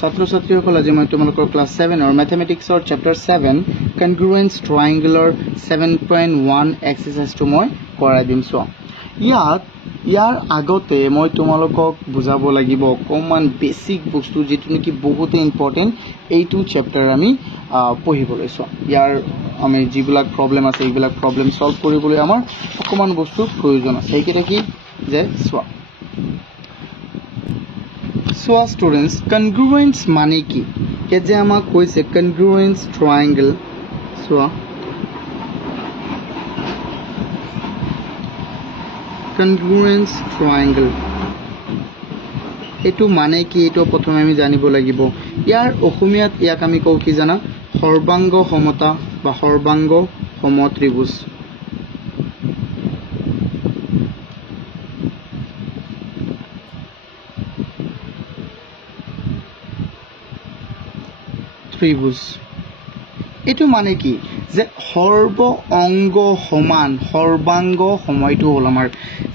ছাত্ৰ ছাত্ৰীসকল আজি মই তোমালোকৰ ক্লাছ 7 অৰ ম্যাথমেটিক্সৰ চেপ্টাৰ 7 কনগ্ৰুয়েন্স ট্ৰায়াঙ্গলৰ 7.1 এক্সাৰসাইজটো মই কৰাই দিম। সো ইয়াৰ আগতে মই তোমালোকক বুজাব লাগিব অকমান বেসিক বস্তু যেটো নেকি বহুত ইম্পৰ্টেন্ট এইটো চেপ্টাৰ আমি পঢ়িবলৈ। সো ইয়াৰ আমি যিবিলাক প্ৰবলেম আছে এইবিলাক প্ৰবলেম সলভ কৰিবলৈ আমাৰ অকমান বস্তু প্ৰয়োজন আছে। এইকেইটা কি যে So students, congruence माने की के जे आमा कोई से congruence triangle so congruence triangle एटू माने की एटू प्रथमे आमी जानिब লাগিব। ইয়াৰ অসমীয়াত ইয়াক আমি কও কি জানা সৰ্বাঙ্গ সমতা বা সৰ্বাঙ্গ সমত্ৰিভুজ। ত্ৰিভুজ এটু মানে কি যে সৰ্ব অঙ্গ সমান সৰ্বাঙ্গ সময়টো হল আমাৰ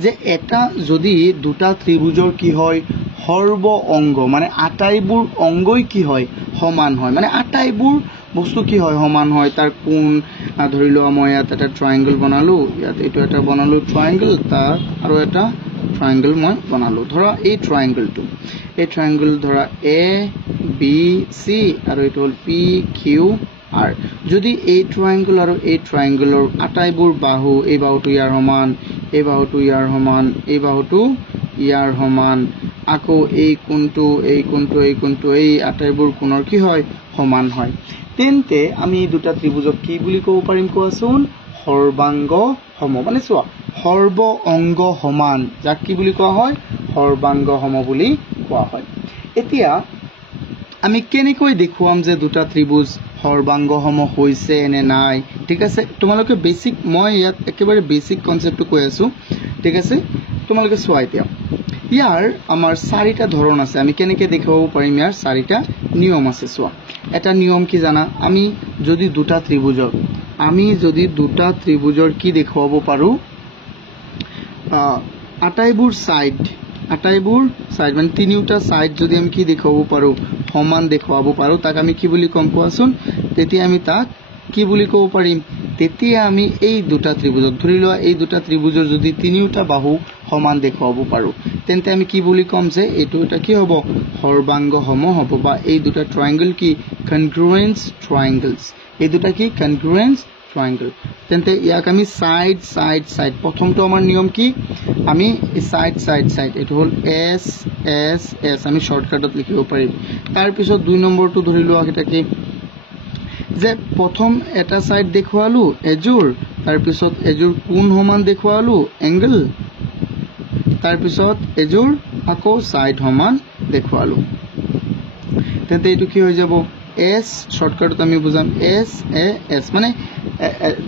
যে এটা যদি দুটা ত্ৰিভুজৰ কি হয় সৰ্ব অঙ্গ মানে আটাইবোৰ অঙ্গই কি হয় সমান হয় মানে আটাইবোৰ বস্তু কি হয় সমান হয় তাৰ কোণ ধৰিলো মই এটা ট্ৰায়াঙ্গল বনালো ইয়াত এটো এটা বনালো ট্ৰায়াঙ্গল তাৰ আৰু এটা ট্ৰায়াঙ্গল মই বনালো ধৰা এই ট্ৰায়াঙ্গল ধৰা এ বি সি আৰু এটো হল পি কিউ আৰ যদি এই ট্ৰায়াঙ্গল আৰ এই ট্ৰায়াঙ্গলৰ আটাইবোৰ বাহু এই বাহুটো ইয়াৰ সমান এই বাহুটো ইয়াৰ সমান এই বাহুটো ইয়াৰ সমান আকৌ এই কোণটো এই আটাইবোৰ কোণৰ কি হয় সমান হয় তেন্তে আমি দুটা ত্ৰিভুজক কি বুলি কব পাৰিম কোৱাচোন সৰ্বাঙ্গ সম মানে চোৱা সৰ্ব অঙ্গ সমান যাক কি বুলি কোৱা হয় সৰ্বাঙ্গ সম বুলি কোৱা হয়। এতিয়া আমি কেনেকৈ দেখুৱাম যে দুটা ত্ৰিভুজ সৰ্বাঙ্গ সম হৈছে নে নাই ঠিক আছে তোমালোকে বেসিক মই ইয়াত একেবাৰে বেসিক কনসেপ্টটো কৈ আছো ঠিক আছে তোমালোকে চোৱা এতিয়া ইয়াৰ আমাৰ চাৰিটা ধৰণ আছে আমি কেনেকৈ দেখাব পাৰিম ইয়াৰ চাৰিটা নিয়ম আছে চোৱা এটা নিয়ম কি জানা আমি যদি দুটা ত্ৰিভুজৰ কি দেখাব পাৰো আটাইবোৰ সাইড মানে তিনিটা সাইড যদি আমি কি দেখাব পাৰো সমান দেখাব পাৰো তাক আমি কি বুলি কম কোৱাচোন তেতিয়া আমি তাক কি বুলি কব পাৰিম তেতিয়া আমি এই দুটা ত্ৰিভুজক ধৰি লোৱা এই দুটা ত্ৰিভুজৰ যদি তিনিটা বাহু সমান দেখাব পাৰো তেন্তে আমি কি বুলি কম যে এটো এটা কি হ'ব সৰ্বাঙ্গ সম হ'ব বা এই দুটা ট্ৰায়াঙ্গল কি কনগ্ৰুয়েন্স ট্ৰায়াঙ্গলস এই দুটা কি কনগ্ৰুয়েন্স ট্ৰায়াঙ্গল তেন্তে ইয়াক আমি সাইড প্ৰথমটো আমাৰ নিয়ম কি আমি সাইড এটো হল এস এস এস আমি শর্টকাটত লিখিব পাৰিম তাৰ পিছত দুই নম্বৰটো ধৰি লোৱা এটা কি যে প্ৰথম এটা সাইড দেখুৱালো এজুৰ তাৰ পিছত এজুৰ কোণ সমান দেখুৱালো এংগল তাৰ পিছত এজুৰ আকৌ সাইড সমান দেখুৱালো তেন্তে এটো কি হৈ যাব এস শৰ্টকাটত আমি বুজাম এস এ এস মানে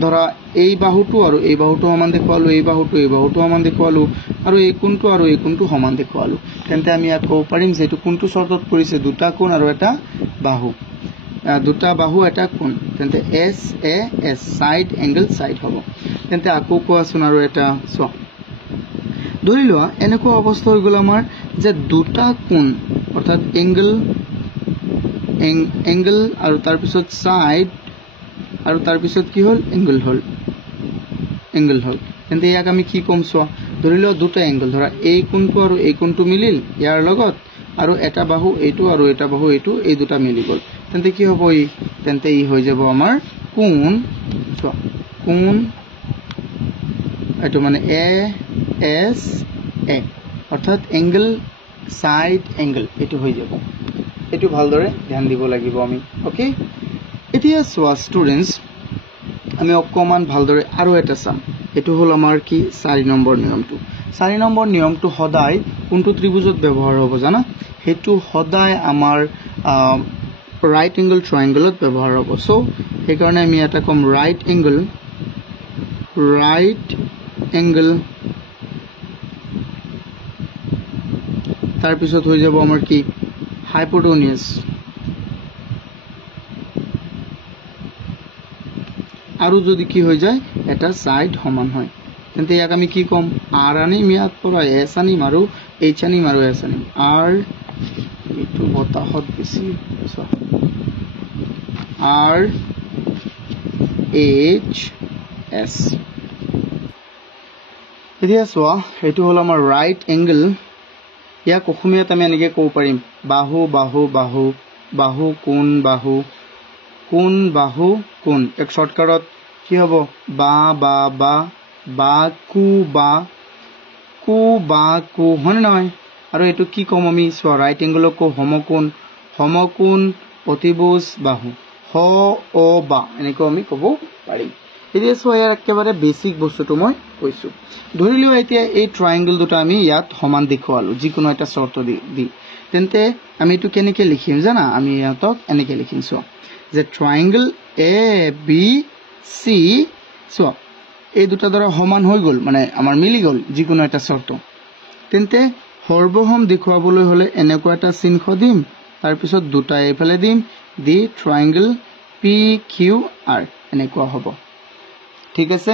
ধৰা এই বাহুটো আৰু এই বাহুটো সমান দেখুৱালো এই বাহুটো সমান দেখুৱালো আৰু এই কোণটো সমান দেখুৱালো তেন্তে আমি ইয়াত ক'ব পাৰিম যে এটো কোণটো শৰ্টত পৰিছে দুটা কোণ আৰু এটা বাহু এটা কোণ তেন্তে S A S side angle side হ'ব তেন্তে আকৌ কোৱাচোন আৰু এটা চোৱা ধৰি লোৱা এনেকুৱা অৱস্থা হৈ গ'ল আমাৰ যে দুটা কোণ অৰ্থাৎ এংগল আৰু তাৰ পিছত সাইড আৰু তাৰ পিছত কি হল এংগল হল তেন্তে ইয়াক আমি কি কম চোৱা ধৰি লোৱা দুটা এংগল ধৰা এই কোণটো আৰু এই কোণটো মিলিল ইয়াৰ লগত আৰু এটা বাহু এইটো আৰু এটা বাহু এইটো এই দুটা মিলি গল তেন্তে কি হ'ব তেন্তে ই হৈ যাব আমাৰ কোণ চোৱা কোণ এটো মানে এ এস এ অৰ্থাৎ এংগল সাইড এংগল এটো হৈ যাব এটো ভালদৰে ধ্যান দিব লাগিব আমি ওকে এতিয়া চোৱা স্টুডেন্টস আমি অকমান ভালদৰে আৰু এটা চাম এটো হল আমাৰ কি 4 নম্বৰ নিয়মটো সদায় কোনটো ত্ৰিভুজত ব্যৱহাৰ হ'ব জানা হেতু সদায় আমাৰ ৰাইট এংগল ট্ৰায়াঙ্গলত ব্যৱহাৰ হ'ব সো এই কাৰণে আমি এটা কম ৰাইট এংগল তাৰ পিছত হৈ যাব আমাৰ কি হাইপোটেনিয়াস আৰু যদি কি হৈ যায় এটা সাইড সমান হয় তেন্তে ইয়াক আমি কি কম আর আনিম ইয়াত পৰা এস আনিম আৰু এইচ আনিম আৰু এস আনিম আৰ এইটো বতাহত বেছি R H S এতিয়া চোৱা এইটো হ'ল আমাৰ ৰাইট এংগল ইয়াক অসমীয়াত আমি এনেকৈ ক'ব পাৰিম বাহু বাহু বাহু বাহু কোণ বাহু কোণ বাহু কোণ এক শৰ্টকাটত কি হ'ব বা বা বা বা কু হয়নে নহয় আৰু এইটো কি ক'ম আমি চোৱা ৰাইট এংগলক কওঁ সমকোণ অতিভুজ বাহু হ অ বা এনেকৈ আমি ক'ব পাৰিম এতিয়া চোৱা ইয়াৰ একেবাৰে বেছিক বস্তুটো মই কৈছোঁ ধৰি লোৱা এতিয়া এই ট্ৰাইংগল দুটা আমি ইয়াত সমান দেখুৱালোঁ যিকোনো এটা চৰ্ত দি তেন্তে আমি এইটো কেনেকৈ লিখিম জানা আমি ইয়াতক এনেকৈ লিখিম চোৱা যে ট্ৰাইংগল এ বি চি চোৱা এই দুটা দ্বাৰা সমান হৈ গ'ল মানে আমাৰ মিলি গ'ল যিকোনো এটা চৰ্ত তেন্তে সৰ্বসম দেখুৱাবলৈ হ'লে এনেকুৱা এটা চিহ্ন দিম তাৰপিছত দুটা এইফালে দিম দি ট্ৰাইংগল পি কিউ আৰ এনেকুৱা হ'ব ঠিক আছে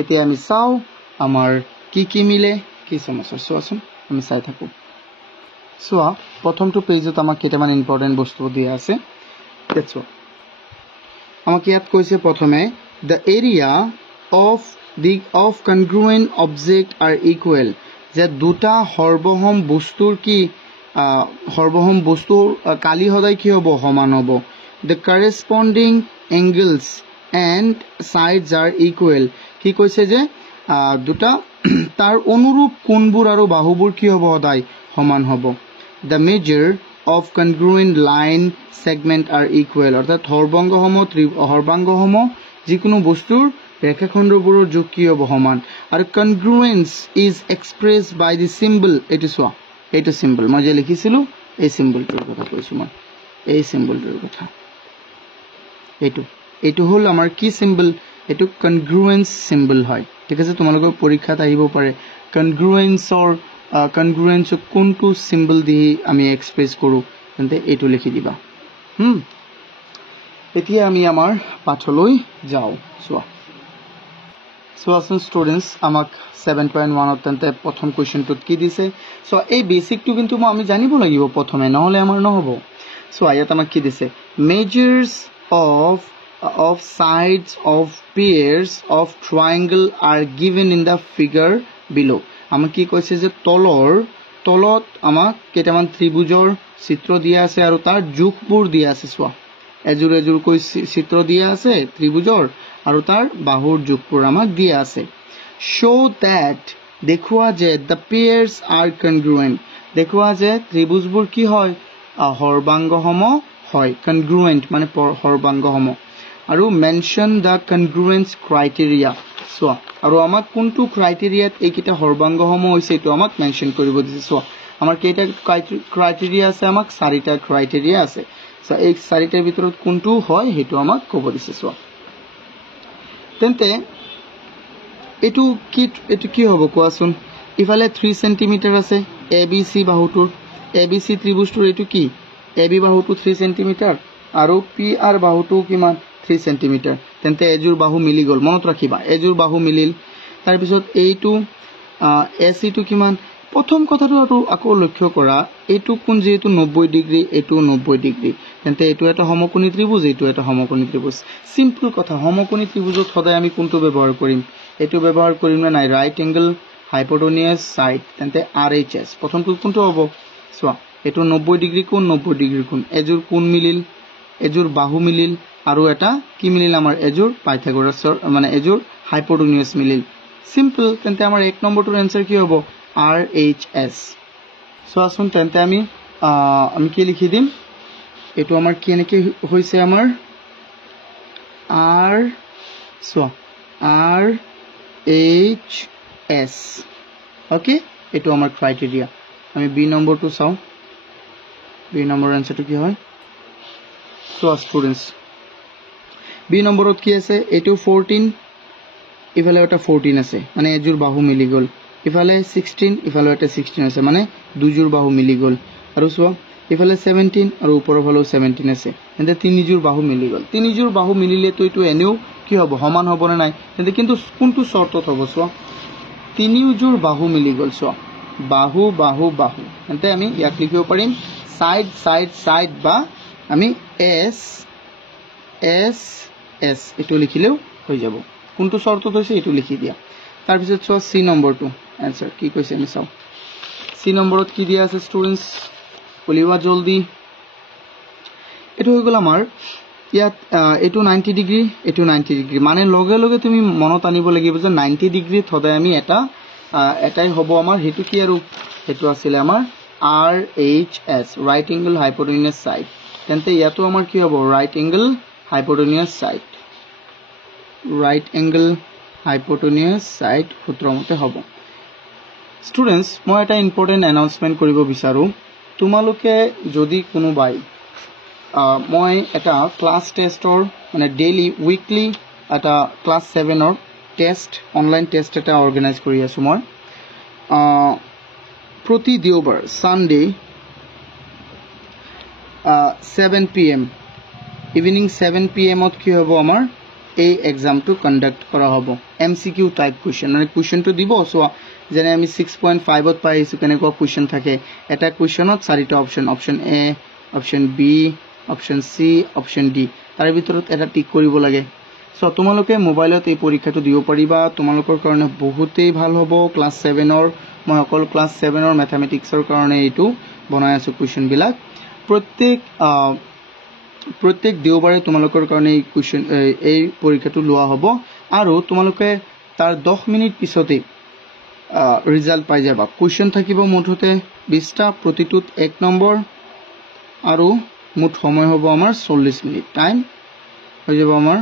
এতিয়া আমি চাওঁ আমাৰ কি মিলে কি সমস্যা চোৱাচোন আমি চাই থাকোঁ চোৱা প্ৰথমটো পেজত আমাক কেইটামান ইম্পৰ্টেণ্ট বস্তু দিয়া আছে চোৱা আমাক ইয়াত কৈছে প্ৰথমে the area of congruent object R equal যে দুটা সৰ্বসম বস্তুৰ কি সৰ্বসম বস্তুৰ কালি সদায় কি হ'ব সমান হ'ব the corresponding angles and sides are equal কি কৈছে যে দুটা তাৰ অনুৰূপ কোণবোৰ আৰু বাহুবোৰ কি হ'ব সদায় সমান হ'ব the measure of congruent line segment are equal অৰ্থাৎ সৰ্বাংগসম যিকোনো বস্তুৰ ৰেখাখণ্ডবোৰৰ যোগ কি হ'ব সমান আৰু congruence is express by the symbol এইটো চোৱা এইটো চিম্বল মই যে লিখিছিলোঁ এই চিম্বলটোৰ কথা কৈছোঁ মই এই চিম্বলটোৰ কথা এইটো হ'ল আমাৰ কি চিম্বল এইটো কনগ্ৰুৱেন্স চিম্বল হয় ঠিক আছে তোমালোকৰ পৰীক্ষাত আহিব পাৰে কনগ্ৰুৱেন্সক কোনটো চিম্বল দি আমি এক্সপ্ৰেছ কৰোঁ তেন্তে এইটো লিখি দিবা এতিয়া আমি আমাৰ পাঠলৈ যাওঁ চোৱাচোন ষ্টুডেণ্টছ আমাক 7.1 তেন্তে প্ৰথম কুৱেশ্যনটোত কি দিছে চোৱা এই বেচিকটো কিন্তু আমি জানিব লাগিব প্ৰথমে নহ'লে আমাৰ নহ'ব চোৱা ইয়াত আমাক কি দিছে measures of sides of pairs of triangle are given in the figure below আমাক কি কৈছে যে তলত আমাক কেইটামান ত্ৰিভুজৰ চিত্ৰ দিয়া আছে আৰু তাৰ যোগবোৰ দিয়া আছে চোৱা এজোৰকৈ চিত্ৰ দিয়া আছে ত্ৰিভুজৰ আৰু তাৰ বাহুৰ যোগবোৰ আমাক দিয়া আছে show that দেখুৱা যে the pairs are congruent দেখুৱা যে ত্ৰিভুজবোৰ কি হয় সৰ্বাংগসম হয় congruent মানে সৰ্বাংগসম আৰু মেনশন দ্য কনগ্ৰুৱেন্স ক্ৰাইটেৰিয়া চোৱা আৰু আমাক কোনটো ক্ৰাইটেৰিয়াত এইকেইটা সৰ্বাংগসম হৈছে এইটো আমাক মেনশন কৰিব দিছে চোৱা আমাৰ কেইটা ক্ৰাইটেৰিয়া আছে আমাক 4টা ক্ৰাইটেৰিয়া আছে এই 4টাৰ ভিতৰত কোনটো হয় সেইটো আমাক ক'ব দিছে চোৱা তেন্তে এইটো কি হ'ব কোৱাচোন ইফালে 3 সেন্টিমিটাৰ আছে ABC বাহুটোৰ ABC ত্ৰিভুজটোৰ এইটো কি AB বাহুটো 3 সেন্টিমিটাৰ আৰু PR বাহুটো কিমান 3 সেন্টিমিটাৰ তেন্তে এজোৰ বাহু মিলি গ'ল মনত ৰাখিবা এজোৰ বাহু মিলিল তাৰ পিছত এইটো AC টো কিমান প্ৰথম কথাটো আকৌ লক্ষ্য কৰা এইটো কোণ যেটো 90 ডিগ্ৰী এইটো 90 ডিগ্ৰী তেন্তে এইটো এটা সমকোণী ত্ৰিভুজ এইটো এটা সমকোণী ত্ৰিভুজ সিম্পল কথা সমকোণী ত্ৰিভুজত সদায় আমি কোনটো ব্যৱহাৰ কৰিম এইটো ব্যৱহাৰ কৰিম না নাই ৰাইট এংগল হাইপোটেনিয়াছ সাইড তেন্তে RHS প্ৰথমটো কোনটো হ'ব চোৱা এইটো 90 ডিগ্ৰী কোণ 90 ডিগ্ৰী কোণ এজোৰ কোণ মিলিল এজোৰ বাহু মিলিল আৰু এটা কি মিলিল আমাৰ এজোৰ পাইথাগোৰাছৰ মানে এজোৰ হাইপোটেনিয়াছ মিলিল সিম্পল তেন্তে আমাৰ 1 নম্বৰটোৰ आंसर কি হ'ব RHS চোৱাচোন তেন্তে আমি কি লিখি দিম এটো আমাৰ কি এনেকে হৈছে আমাৰ RHS ওকে এটো আমাৰ ক্ৰাইটেৰিয়া আমি বি নম্বৰটো চাও বি নম্বৰ आंसरটো কি হয় সো স্টুডেন্টস বি নম্বৰত কি আছে এটো 14 ইফালে এটা 14 আছে মানে এজোৰ বাহু মিলি গল ইফালে 16 ইফালে এটা 16 আছে মানে দুজোৰ বাহু মিলি গল আৰু সোৱা ইফালে 17 আৰু ওপৰৰ ফালেও 17 আছে তেন্তে তিনিজোৰ বাহু মিলি গল তিনিজোৰ বাহু মিলিলে তো এটো এনেও কি হ'ব সমান হ'ব না নাই তেন্তে কিন্তু কোনটো শৰ্তত হ'ব সোৱা তিনিজোৰ বাহু মিলি গল সোৱা বাহু বাহু বাহু তেন্তে আমি ইয়াক লিখিব পাৰিম সাইড সাইড সাইড বা আমি এস এস এস এটো লিখিলেও হৈ যাব কোনটো শর্তত হৈছে এটো লিখি দিয়া তাৰ পিছত চোৱা সি নম্বৰটো आंसर কি কৈছে আমি চাও সি নম্বৰত কি দিয়া আছে স্টুডেন্টস বলিবা জলদি এটো হৈ গল আমাৰ ইয়াত এটো 90 ডিগ্ৰী এটো 90 ডিগ্ৰী মানে লগে লগে তুমি মনত আনিব লাগিব যে 90 ডিগ্ৰী থদাই আমি এটাই হ'ব আমাৰ হেতু কি আৰু হেতু আছিল আমাৰ RHS right angle hypotenuse side তেন্তে ইয়াতো আমাৰ কি হ'ব right angle hypotenuse side right angle hypotenuse side সূত্ৰমতে হ'ব স্টুডেন্টস মই এটা ইম্পৰ্টেন্ট অ্যানাউন্সমেন্ট কৰিব বিচাৰো তোমালোকে যদি কোনোবাই মই এটা ক্লাস টেষ্টৰ মানে ডেইলি উইকলি এটা ক্লাস 7 ৰ টেষ্ট অনলাইন টেষ্ট এটা অৰ্গানাইজ কৰি আছো মই প্ৰতি দেওবাৰ সানডে 7 PM ইভিনিং 7 PM ত কি হ'ব আমাৰ এই এক্সামটো কন্ডাক্ট কৰা হ'ব MCQ টাইপ কোৱেশ্চন মানে কোৱেশ্চনটো দিব সো যেনে আমি 6.5 ত পাইছো কেনেকুৱা কোৱেশ্চন থাকে এটা কোৱেশ্চনত চাৰিটা option option A option B option C option D তাৰ ভিতৰত এটা টিক কৰিব লাগে সো তোমালোকে মোবাইলত এই পৰীক্ষাটো দিব পাৰিবা তোমালোকৰ কাৰণে বহুতেই ভাল হ'ব ক্লাস 7 ৰ মই অকল ক্লাস 7 ৰ ম্যাথমেটিক্সৰ কাৰণে এইটো বনাই আছো কোৱেশ্চন বিলাক প্ৰত্যেক দেওবাৰে তোমালোকৰ কাৰণে এই কোৱেশ্চন এই পৰীক্ষাটো লোৱা হ'ব আৰু তোমালোকে তাৰ 10 মিনিট পিছতে ৰিজাল্ট পাই যাবা কোৱেশ্চন থাকিব মুঠতে 20টা প্ৰতিটোত 1 নম্বৰ আৰু মুঠ সময় হ'ব আমাৰ 40 মিনিট টাইম হৈ যাব আমাৰ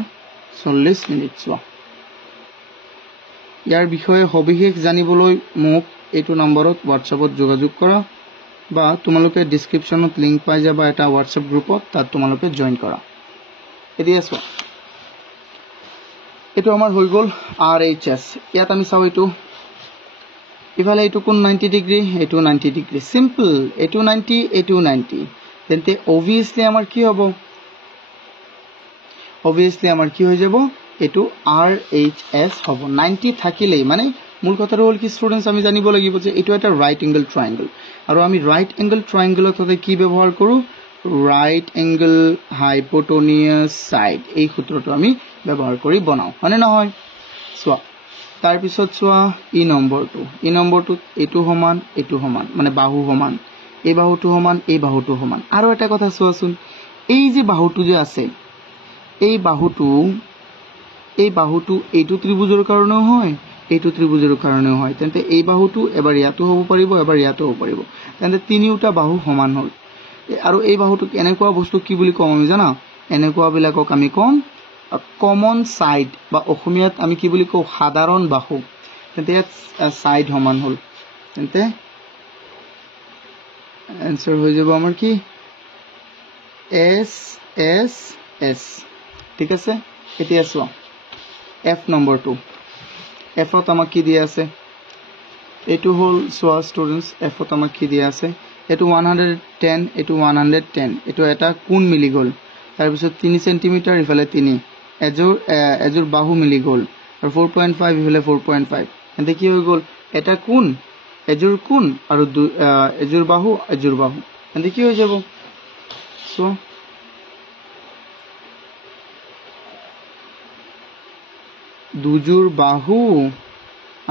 40 মিনিট চোৱা ইয়াৰ বিষয়ে সবিশেষ জানিবলৈ মোক এইটো নম্বৰত WhatsAppত যোগাযোগ কৰা বা তোমালোকে ডেসক্ৰিপচনত লিংক পাই যাবা এটা WhatsApp গ্ৰুপত তাত তোমালোকে জয়েন কৰা এতিয়া চোৱা এটো আমাৰ হৈ গল RHS ইয়াত আমি চাও এটো ইফালে এটো কোন 90 ডিগ্ৰী এটো 90 ডিগ্ৰী সিম্পল এটো 90 এটো 90 তেন্তে obviously আমাৰ কি হ'ব obviously আমাৰ কি হৈ যাব এটো RHS হ'ব 90 থাকিলেই মানে মূল কথাটো হল কি স্টুডেন্টস আমি জানিব লাগিব যে এটো এটা রাইট এঙ্গেল ট্রায়াঙ্গেল আৰু আমি ৰাইট এঙ্গেল ট্ৰায়াঙ্গেলত হতে কি ব্যৱহাৰ কৰো ৰাইট এঙ্গেল হাইপোটেনিয়াস সাইড এই সূত্ৰটো আমি ব্যৱহাৰ কৰি বনাও মানে নহয় সোৱা তাৰ পিছত সোৱা ই নম্বৰটো এটো সমান মানে বাহু সমান এই বাহুটো সমান আৰু এটা কথা সোৱাচোন এই যে বাহুটো যে আছে এই বাহুটো এইটো ত্ৰিভুজৰ কাৰণেও হয় এইটো ত্ৰিভুজৰ কাৰণেও হয় তেন্তে এই বাহুটো এবাৰ ইয়াতো হ'ব পাৰিব এবাৰ ইয়াতো হ'ব পাৰিব তেন্তে তিনিটা বাহু সমান হ'ল আৰু এই বাহুটো এনেকুৱা বস্তু কি বুলি কম আমি জানা এনেকুৱা বিলাকক আমি কম কমন সাইড বা অসমীয়াত আমি কি বুলি কও সাধাৰণ বাহু তেন্তে সাইড সমান হ'ল তেন্তে आंसर হৈ যাব আমাৰ কি S S S ঠিক আছে এতিয়া চোৱা F নম্বৰটো F ত আমাক কি দিয়া আছে এটো হল সোৱা স্টুডেন্টস F ত আমাক কি দিয়া আছে এটো 110 এটো 110 এটো এটা কোণ মিলি গল তাৰ পিছত 3 সেন্টিমিটাৰ ইফালে 3 এজোৰ বাহু মিলি গল আৰু 4.5 ইফালে 4.5 এতে কি হৈ গল এটা কোণ এজোৰ কোণ আৰু এজোৰ বাহু এতে কি হৈ যাব সো দুজোৰ বাহু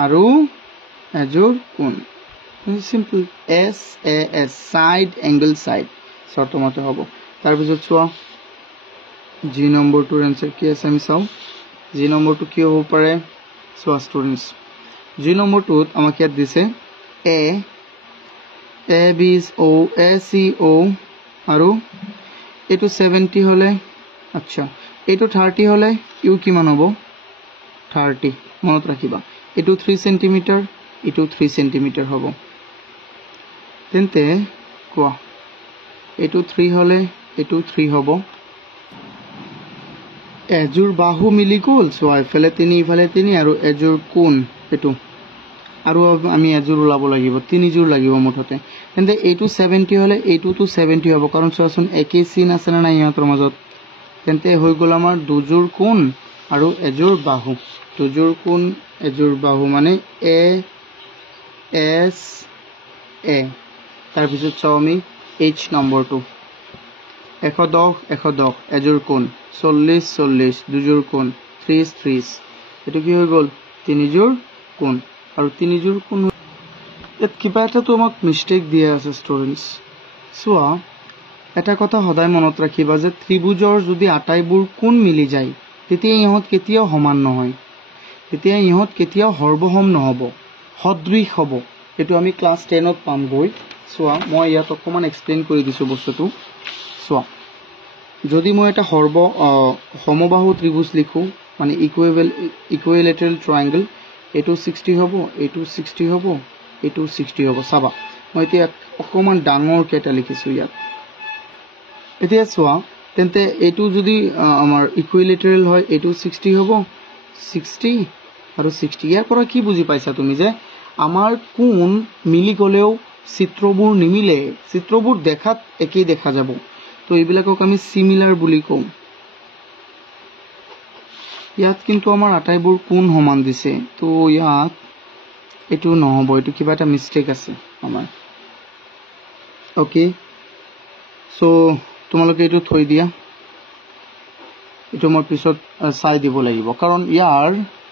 আৰু এজোৰ কোণ simple S A S side angle side শৰ্তমতে হ'ব তাৰ পিছত চোৱা G নম্বৰটোৰ आंसर কি আছে আমি চাও G নম্বৰটো কি হ'ব পাৰে চোৱা স্টুডেন্টস G নম্বৰটোত আমাক ইয়াত দিছে A B O A C O আৰু এটো 70 হলে আচ্ছা এটো 30 হলে ইউ কিমান হ'ব 30 মনত ৰাখিবা এটো 3 সেন্টিমিটাৰ এটো 3 সেন্টিমিটাৰ হ'ব তেন্তে কোৱা এটো 3 হলে এটো 3 হ'ব এজোৰ বাহু মিলি গল সো ইফালে 3 ইফালে 3 আৰু এজোৰ কোণ এটো আৰু আমি এজোৰ ওলাব লাগিব 3 জোৰ লাগিব মুঠতে তেন্তে এটো 70 হলে এটোটো 70 হ'ব কাৰণ চোৱাচোন একে চিন আছে না নাই ইয়াৰ মাজত তেন্তে হৈ গল আমাৰ দুজোৰ কোণ আৰু এজোৰ বাহু দুজোৰ কোণ এজোৰ বাহু মানে A S A তাৰ পিছত চাও আমি H নম্বৰটো 110 110 এজোৰ কোণ 40 40 দুজোৰ কোণ 30 30 এটো কি হৈ গল তিনিজোৰ কোণ আৰু তিনিজোৰ কোণ এত কিবা এটা তো আমাক মিস্টেক দিয়া আছে স্টুডেন্টস সোয়া এটা কথা সদায় মনত ৰাখিবা যে ত্ৰিভুজৰ যদি আটাইবোৰ কোণ মিলি যায় তেতিয়া ইহত কেতিয়াও সমান নহয় তেতিয়া ইহত কেতিয়াও হৰবহম নহব সদৃশ হ'ব এটো আমি ক্লাস 10 ত পাম গৈ সোয়া মই ইয়াত অকমান এক্সপ্লেইন কৰি দিছো বস্তুটো সোয়া যদি মই এটা সমবাহু ত্ৰিভুজ লিখো মানে ইকুইলেটাৰেল ট্ৰায়াঙ্গল এটো 60 হ'ব এটো 60 হ'ব এটো 60 হ'ব সাবা মই এতিয়া অকমান ডাঙৰ কেটা লিখিছো ইয়াত এতিয়া সোয়া তেন্তে এটো যদি আমাৰ ইকুইলেটাৰেল হয় এটো 60 হ'ব 60 আৰু 60 ইয়াৰ পৰা কি বুজি পাইছা তুমি যে আমাৰ কোণ মিলি গলেও চিত্ৰবোৰ নিমিলে চিত্ৰবোৰ দেখাত একেই দেখা যাব তো এইবিলাকক আমি সিমিলাৰ বুলি কম ইয়াত কিন্তু আমাৰ আটাইবোৰ কোণ সমান দিছে তো ইয়াত এটো নহব এটো কিবা এটা মিস্টেক আছে আমাৰ ওকে সো তোমালোকে এটো থৈ দিয়া এটো মই পিছত চাই দিব লাগিব কাৰণ ইয়াৰ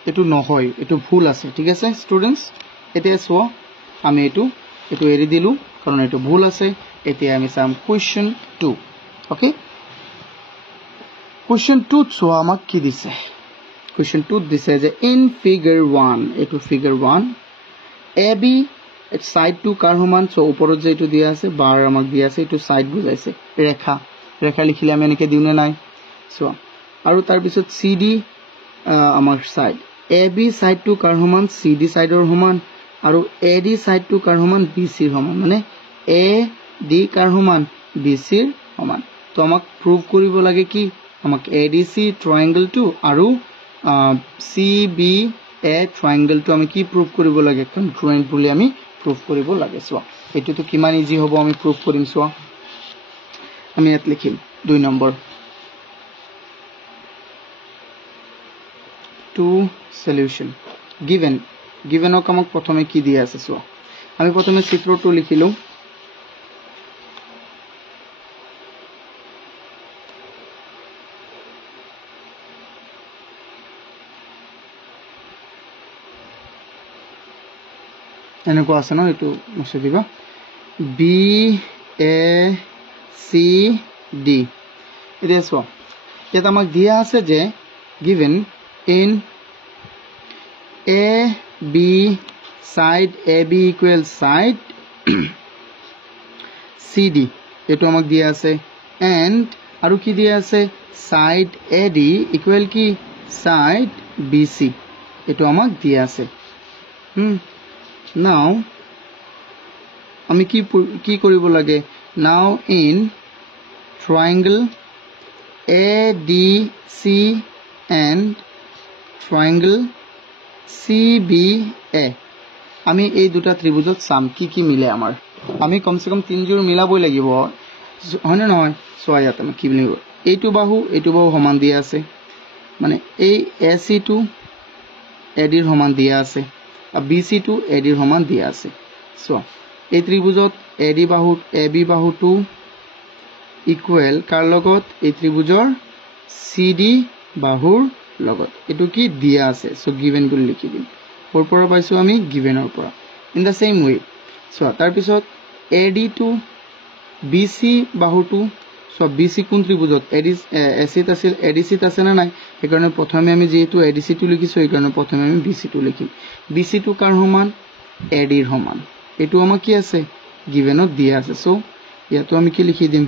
এটো নহয় এটো ভুল আছে ঠিক আছে স্টুডেন্টস এতিয়া সোৱা আমি এটো এৰি দিলু কাৰণ এটো ভুল আছে এতিয়া আমি চাম question 2 okay question 2 so amak ki dise question 2 dise je in figure 1 etu figure 1 ab side to kar homan so uporot je etu dia ase bar amak dia ase etu side bujaise rekha likhile ami enike diune nai so aru tar bisot cd amar side ab side to kar homan cd side or homan aru ad side to kar homan bc homan mane ad kar homan bc homan তো আমাক prove কৰিব লাগে কি আমাক ADC ট্ৰায়াঙ্গল two আৰু CBA ট্ৰায়াঙ্গল two আমি কি prove কৰিব লাগে কনগ্ৰুয়েন্ট বুলি আমি প্ৰুভ কৰিব লাগে সো এটো তো কিমান ইজি হ'ব আমি প্ৰুভ কৰিম সো আমি ইয়াত লিখিম 2 নম্বৰ টু সলিউশন গিভেনক আমাক প্ৰথমে কি দিয়া আছে সো আমি প্ৰথমে চিত্ৰটো লিখিলো এনেকো আছে না এটো মুছে দিবা B A C D এটা সো এটা আমাক দিয়া আছে যে given in A B side AB equal side CD এটো আমাক দিয়া আছে and আৰু কি দিয়া আছে side AD equal কি side BC এটো আমাক দিয়া আছে now আমি কি কৰিব লাগে now in triangle ADC and triangle CBA আমি এই দুটা ত্রিভুজত সাম কি মিলে আমাৰ আমি কমসে কম তিন জোৰ মিলাবই লাগিব হয়নে নহয় সোয়া ইয়াত আমি কি মিলিব এইটো বাহু সমান দিয়া আছে মানে এই AC2 AD ৰ সমান দিয়া আছে BC2 AD ৰ সমান দিয়া আছে সো এই ত্ৰিভুজত AD বাহু AB বাহুটো ইকুৱেল কাৰ লগত এই ত্ৰিভুজৰ CD বাহুৰ লগত এটো কি দিয়া আছে সো গিভেন বুলি লিখি দিম ওৰ পৰা পাইছো আমি গিভেনৰ পৰা in the same way so তাৰ পিছত AD টু BC বাহুটো সো BC কোন ত্ৰিভুজত AC ত আছিল ADC ত আছে না নাই সেইকাৰণে প্ৰথমে আমি যেহেতু ADC টো লিখিছো সেইকাৰণে প্ৰথমে আমি BC টো লিখিম BC টো কাৰ সমান AD ৰ সমান এটো আমাক কি আছে গিভেনত দিয়া আছে সো ইয়াতো আমি কি লিখি দিম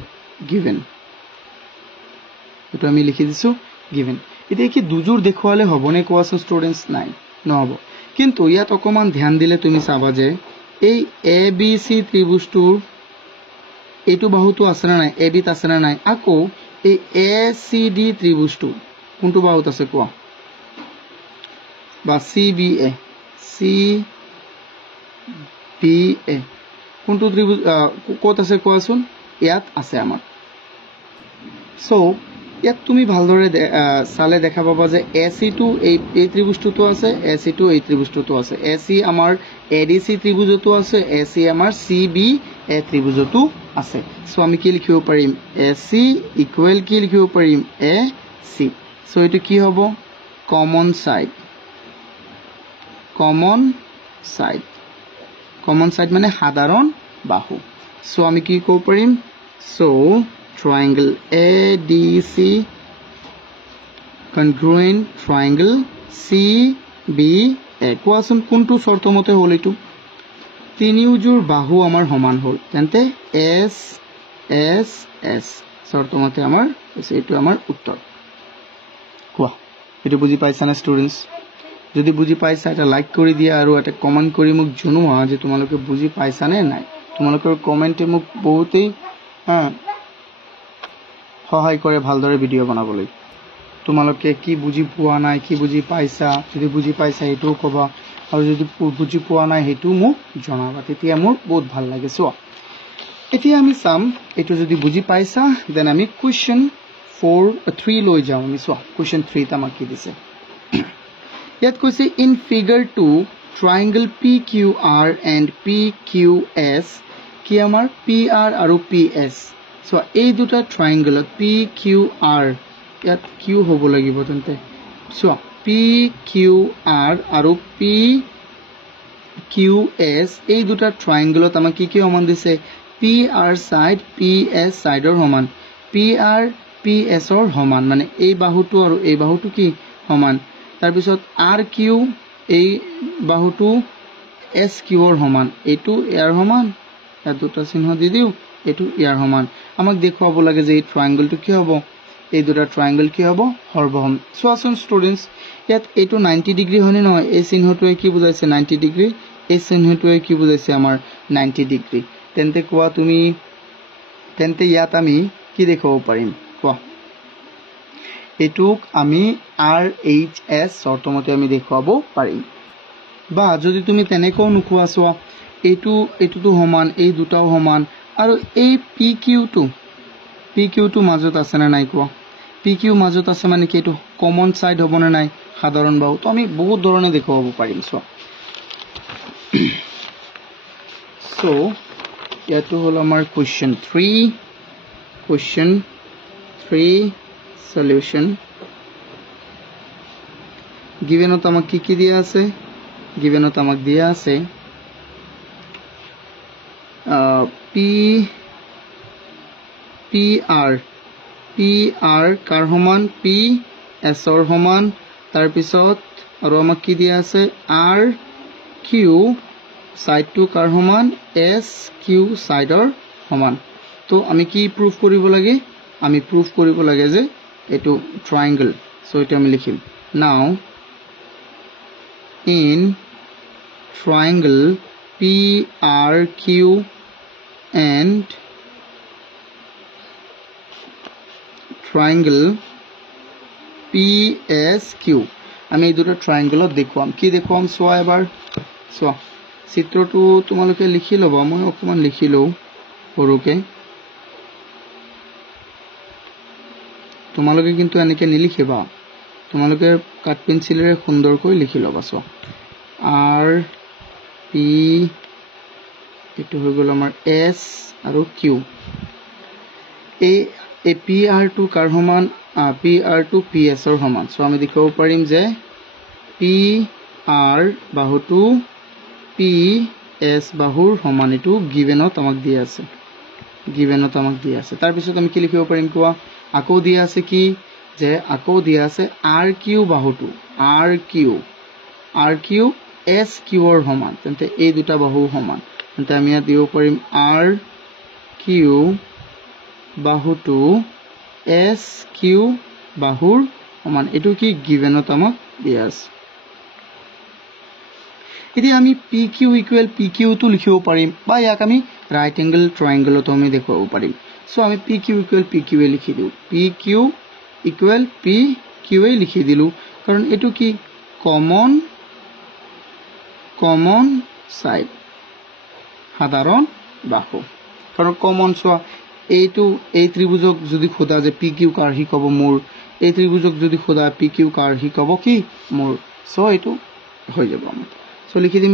গিভেন এটো আমি লিখি দিছো গিভেন এতিয়া কি দুজোৰ দেখুৱালে হবনে কোৱাছো স্টুডেন্টস নাই নহব কিন্তু ইয়াত অকমান ধ্যান দিলে তুমি চাবা যে এই ABC ত্ৰিভুজটোৰ এটো বাহুটো আছে না নাই AB ত আছে না নাই আকৌ এই ACD ত্ৰিভুজটো কোনটো বাহুত আছে কোৱা বা CBA কোনটো ত্ৰিভুজ কত আছে কোৱাচোন ইয়াত আছে আমাৰ সো ইয়াত তুমি ভালদৰে সালে দেখা পাবা যে AC2 এই ত্ৰিভুজটো আছে AC2 এই ত্ৰিভুজটো আছে AC আমাৰ ADC ত্ৰিভুজটো আছে AC আমাৰ CBA ত্ৰিভুজটো আছে সো আমি কি লিখিব পাৰিম AC ইকুৱেল কি লিখিব পাৰিম AC সো এটো কি হ'ব কমন সাইড মানে সাধাৰণ বাহু সো আমি কি ক'ব পাৰিম so triangle ADC congruent triangle CBA কোৱাচোন কোনটো শৰ্ত মতে হ'ল এটো তিনিওজোৰ বাহু আমাৰ সমান হ'ল তেন্তে S শৰ্ত মতে আমাৰ এটো আমাৰ উত্তৰ কোৱা এটো বুজি পাইছা না ষ্টুডেন্টস যদি বুজি পাইছা এটা লাইক কৰি দিয়া আৰু এটা কমেন্ট কৰি মোক জনোৱা যে তোমালোকে বুজি পাইছা নে নাই তোমালোকৰ কমেন্টে মোক বহুতেই সহায় কৰে ভালদৰে ভিডিও বনাবলৈ তোমালোকে কি বুজি পোৱা নাই কি বুজি পাইছা যদি বুজি পাইছা এটো কবা আৰু যদি বুজি পোৱা নাই হেতু মোক জনাবা তেতিয়া মোৰ বহুত ভাল লাগে সো এতিয়া আমি সাম এটো যদি বুজি পাইছা দেন আমি কোৱেশ্চন 3 লৈ যাও আমি সো কোৱেশ্চন 3 টা আমাক কি দিছে ইয়াত কৈছে in figure 2 triangle PQR and PQS কি আমাৰ PR আৰু PS সো এই দুটা ট্ৰায়াঙ্গল PQR ইয়াত Q হ'ব লাগিব তেন্তে সো PQR আৰু PQS এই দুটা ট্ৰায়াঙ্গলত আমাক কি কি সমান দিছে PR সাইড PS সাইডৰ সমান PR PS ৰ সমান মানে এই বাহুটো আৰু এই বাহুটো কি সমান তাৰ পিছত RQ এই বাহুটো SQ ৰ সমান এটো ইয়াৰ সমান এটা দুটা চিহ্ন দি দিও এটো ইয়াৰ সমান আমাক দেখুৱাব লাগে যে এই ট্ৰায়াঙ্গলটো কি হ'ব এই দুটা ট্ৰায়াঙ্গল কি হ'ব সৰ্বসম সোৱাচোন ষ্টুডেন্টস ইয়াত এটো 90 ডিগ্ৰী হয়নে নহয় এই চিহ্নটোৱে কি বুজাইছে 90 ডিগ্ৰী এই চিহ্নটোৱে কি বুজাইছে আমাৰ 90 ডিগ্ৰী তেন্তে কোৱা তুমি তেন্তে ইয়াত আমি কি দেখাব পাৰিম কোৱা এটুক আমি RHS শৰ্তমতে আমি দেখাব পাৰিম বা যদি তুমি তেনেকৈ নুখোৱা সোৱা এটুটো সমান এই দুটাও সমান আৰু এই PQ টো মাজত আছে না নাই কোৱা PQ মাজত আছে মানে কি এটো কমন সাইড হ'ব না নাই সাধাৰণ বাহু তো আমি বহুত ধৰণে দেখাব পাৰিম সো ইয়াটো হল আমাৰ কোৱেশ্চন 3 সলিউশন গিভেনত আমাক কি দিয়া আছে গিভেনত আমাক দিয়া আছে PR কাৰ সমান PS ৰ সমান তাৰ পিছত আৰু আমাক কি দিয়া আছে RQ সাইড টু কাৰ সমান SQ সাইডৰ সমান তো আমি কি প্ৰুফ কৰিব লাগে আমি প্ৰুফ কৰিব লাগে যে এটো ট্ৰায়াঙ্গল সো এটা আমি লিখিম নাও in triangle PRQ and triangle PSQ আমি এই দুটো ট্রায়াঙ্গলত দেখুৱাম কি দেখুৱাম সোৱা এবাৰ সোৱা চিত্ৰটো তোমালোকে লিখি লবা মই অকমান লিখিলো সৰুকে তোমালোকে কিন্তু এনেকে নিলিখিবা তোমালোকে কাট পেন্সিলেৰে সুন্দৰকৈ লিখি লবা সোৱা RP এটো হৈ গল আমাৰ S আৰু Q এই PR2 কাৰ সমান PR2 PS ৰ সমান সো আমি দেখাব পাৰিম যে PR বাহুটো PS বাহুৰ সমান এটো গিভেনত আমাক দিয়া আছে তাৰ পিছত আমি কি লিখিব পাৰিম কোৱা আকৌ দিয়া আছে কি যে আকৌ দিয়া আছে RQ বাহুটো RQ SQ ৰ সমান তেন্তে এই দুটা বাহু সমান তেন্তে আমি ইয়াত দিব পাৰিম RQ বাহুটো SQ বাহুৰ সমান এটো কি গিভেনত আমাক দিয়া আছে এতিয়া আমি PQ ইকুৱেল PQ টো লিখিব পাৰিম বা ইয়াক আমি ৰাইট এংগল ট্ৰায়াঙ্গলতো আমি দেখাব পাৰিম সো আমি PQ ইকুৱেল PQ লিখি দিও PQ ইকুৱেল PQ লিখি দিলু কাৰণ এটো কি কমন সাইড সাধাৰণ বাহু কাৰণ কমন সোৱা এই ত্ৰিভুজক যদি খোদা যে PQ কাৰ হি কব মোৰ এই ত্ৰিভুজক যদি খোদা PQ কাৰ হি কব কি মোৰ সো এটো হৈ যাব আমাৰ সো লিখি দিম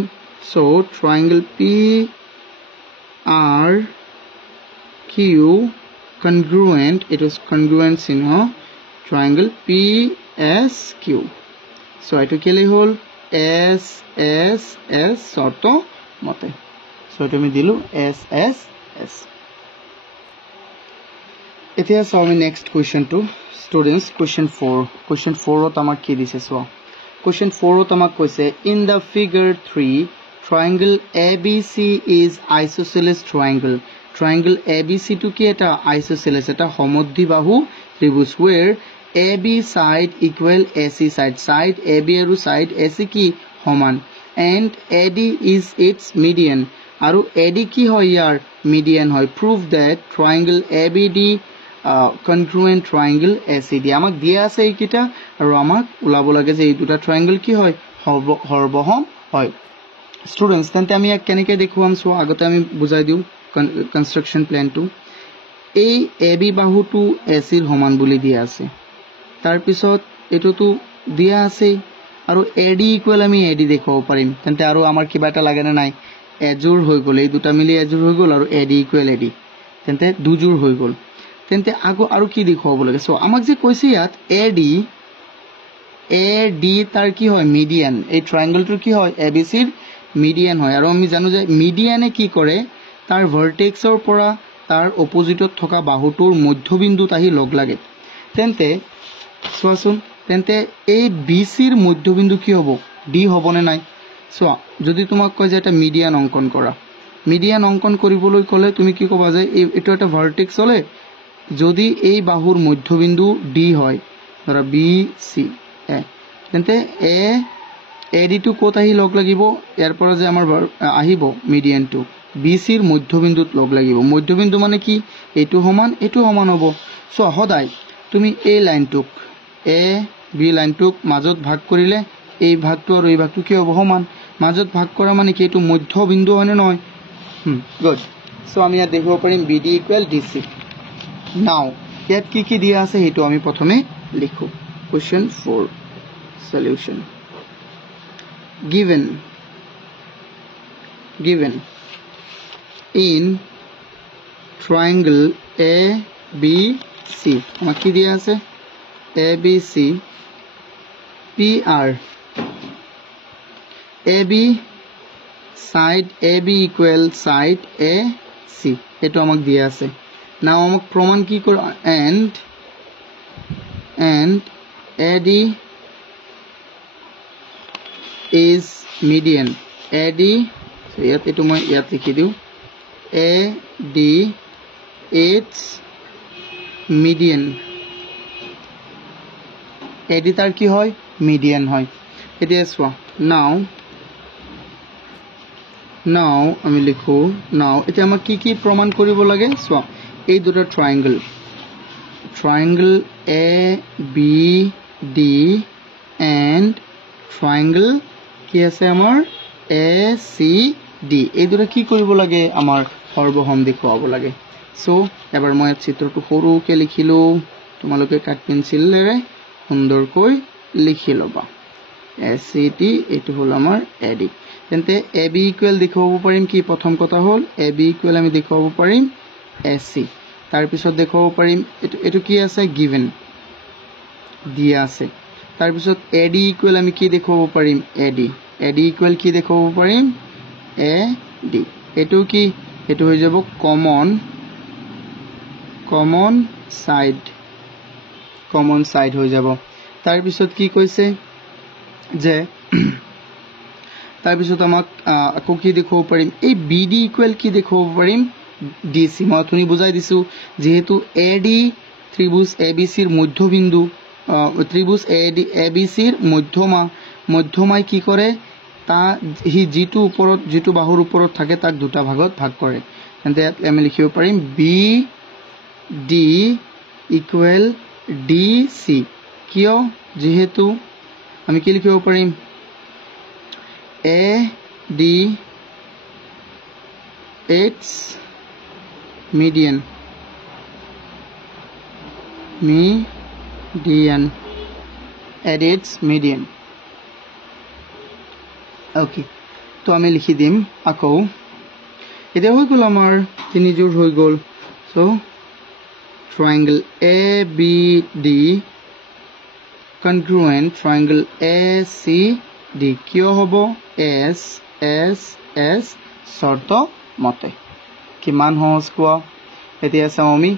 so ট্ৰায়াঙ্গল PR Q congruent, it was congruent চিহ্ন triangle PSQ. So এটো কেলি হল SSS শর্ত মতে। So এটো আমি দিলু SSS। এতিয়া চাও আমি next question to students question 4। Question 4 ত আমাক কি দিছে চাও। কোয়েশ্চন 4 ত আমাক কৈছে in the figure 3 triangle ABC is isosceles triangle. Triangle ABC to কি এটা isosceles, এটা সমদ্বিবাহু ত্রিভুজ where AB side equal AC side. Side AB আৰু side AC কি সমান and AD is its median. আৰু AD কি হয় ইয়াৰ median হয়। Prove that triangle ABD congruent triangle ACD. আমাক দিয়া আছে এইকিটা আৰু আমাক উলাব লাগে যে এই দুটা ট্ৰায়াঙ্গল কি হয় হৰবহম হয়। স্টুডেন্টস তেন্তে আমি ইয়াক কেনেকৈ দেখুৱাম সো আগতে আমি বুজাই দিও কনস্ট্ৰাকশন প্ল্যানটো। এই এবি বাহুটো এসিৰ সমান বুলি দিয়া আছে, তাৰ পিছত এটোটো দিয়া আছে আৰু এডি ইকুৱেল আমি এডি দেখাব পাৰিম। তেন্তে আৰু আমাৰ কিবা এটা লাগে না নাই, এজোৰ হৈ গ'ল, এই দুটা মিলি এজোৰ হৈ গ'ল আৰু এডি ইকুৱেল এডি, তেন্তে দুজোৰ হৈ গ'ল। তেন্তে আগো আৰু কি দেখাব লাগে সো আমাক যে কৈছে ইয়াত এডি তাৰ কি হয় মিডিয়ান, এই ট্ৰায়াঙ্গলটোৰ কি হয় এবিসিৰ মিডিয়ান হয়। আৰু আমি জানো যে মিডিয়ানে কি কৰে তাৰ ভাৰ্টেক্সৰ পৰা তাৰ অপোজিটত থকা বাহুটোৰ মধ্যবিন্দুত আহি লগ লাগে। তেন্তে চোৱাচোন, তেন্তে এই বিসিৰ মধ্যবিন্দু কি হ'ব ডি হ'বনে নাই। চোৱা, যদি তোমাক কয় যে এটা মিডিয়ান অঙ্কন কৰা, মিডিয়ান অঙ্কন কৰিবলৈ ক'লে তুমি কি ক'বা যে এটো এটা ভাৰ্টেক্স হলে যদি এই বাহুৰ মধ্যবিন্দু ডি হয় ধৰা বি সি এ, তেন্তে এডি টু ক'ত আহি লগ লাগিব, ইয়াৰ পৰা যে আমাৰ আহিব মিডিয়ানটো বিসিৰ মধ্যবিন্দুত লগ লাগিব। মধ্যবিন্দু মানে কি এইটো সমান হ'ব। সো সদায় তুমি এই লাইনটোক এ বি লাইনটোক মাজত ভাগ কৰিলে এই ভাগটো আৰু এই ভাগটো কি হ'ব সমান। মাজত ভাগ কৰা মানে কি এইটো মধ্যবিন্দু হয় নে নহয়। গুড। সো আমি ইয়াত দেখিব পাৰিম বিডি ইকুৱেল ডিসি। নাও ইয়াত কি কি দিয়া আছে সেইটো আমি প্ৰথমে লিখো। Question 4 solution. given in triangle ABC, আমাক কি দিয়া আছে ABC PR AB side AB equal side AC, এটো আমাক দিয়া আছে। নাও আমাক প্রমাণ কি কর and AD is median. AD ইয়াত এটো মই ইয়াত লিখি দিও AD its median, AD তাৰ কি হয় মিডিয়ান হয়। এতিয়া চোৱা নাও আমি লিখো নাও এতিয়া আমাক কি কি প্ৰমাণ কৰিব লাগে চোৱা। এই দুটা ট্ৰায়াঙ্গল ABD and ট্ৰায়াঙ্গল কি আছে আমাৰ ACD, এই দুটা কি কৰিব লাগে আমাৰ সৰ্বসম দেখুৱাব লাগে। সো এবাৰ মই চিত্ৰটো সৰুকে লিখিলো, তোমালোকে কাট পেন্সিলেৰে সুন্দৰকৈ লিখি লবা। ACD এইটো হল আমাৰ AD। তেন্তে AB ইকুৱেল দেখাব পাৰিম কি, প্ৰথম কথা হল AB ইকুৱেল আমি দেখাব পাৰিম AC, তাৰ পিছত দেখাব পাৰিম এটো কি আছে গিভেন দিয়া আছে। তাৰ পিছত AD ইকুৱেল আমি কি দেখাব পাৰিম AD ইকুৱেল কি দেখাব পাৰিম AD, এটো কি এটো হৈ যাব কমন সাইড হৈ যাব। তাৰ পিছত কি কৈছে যে তাৰ পিছত আমাক আকৌ কি দেখাব পাৰিম এই BD ইকুৱেল কি দেখাব পাৰিম DC। মই তুমি বুজাই দিছো যেহেতু AD ত্ৰিভুজ ABCৰ মধ্যবিন্দু, ত্ৰিভুজ ABCৰ মধ্যমাই কি কৰে তা হি যিটো বাহুৰ ওপৰত থাকে তাক দুটা ভাগত ভাগ কৰে। তেন্তে আমি লিখিব পাৰিম BD ইকুৱেল DC, কিয় যেহেতু আমি কি লিখিব পাৰিম AD its median at its median। Okay, তো আমি লিখি দিম আকৌ। এতিয়া হৈ গ'ল আমাৰ তিনিযোৰ হৈ গ'ল। So triangle ABD congruent triangle ACD কিয় হ'ব S শৰ্ত মতে কিমান সহজ কোৱা এতিয়া চাওঁ আমি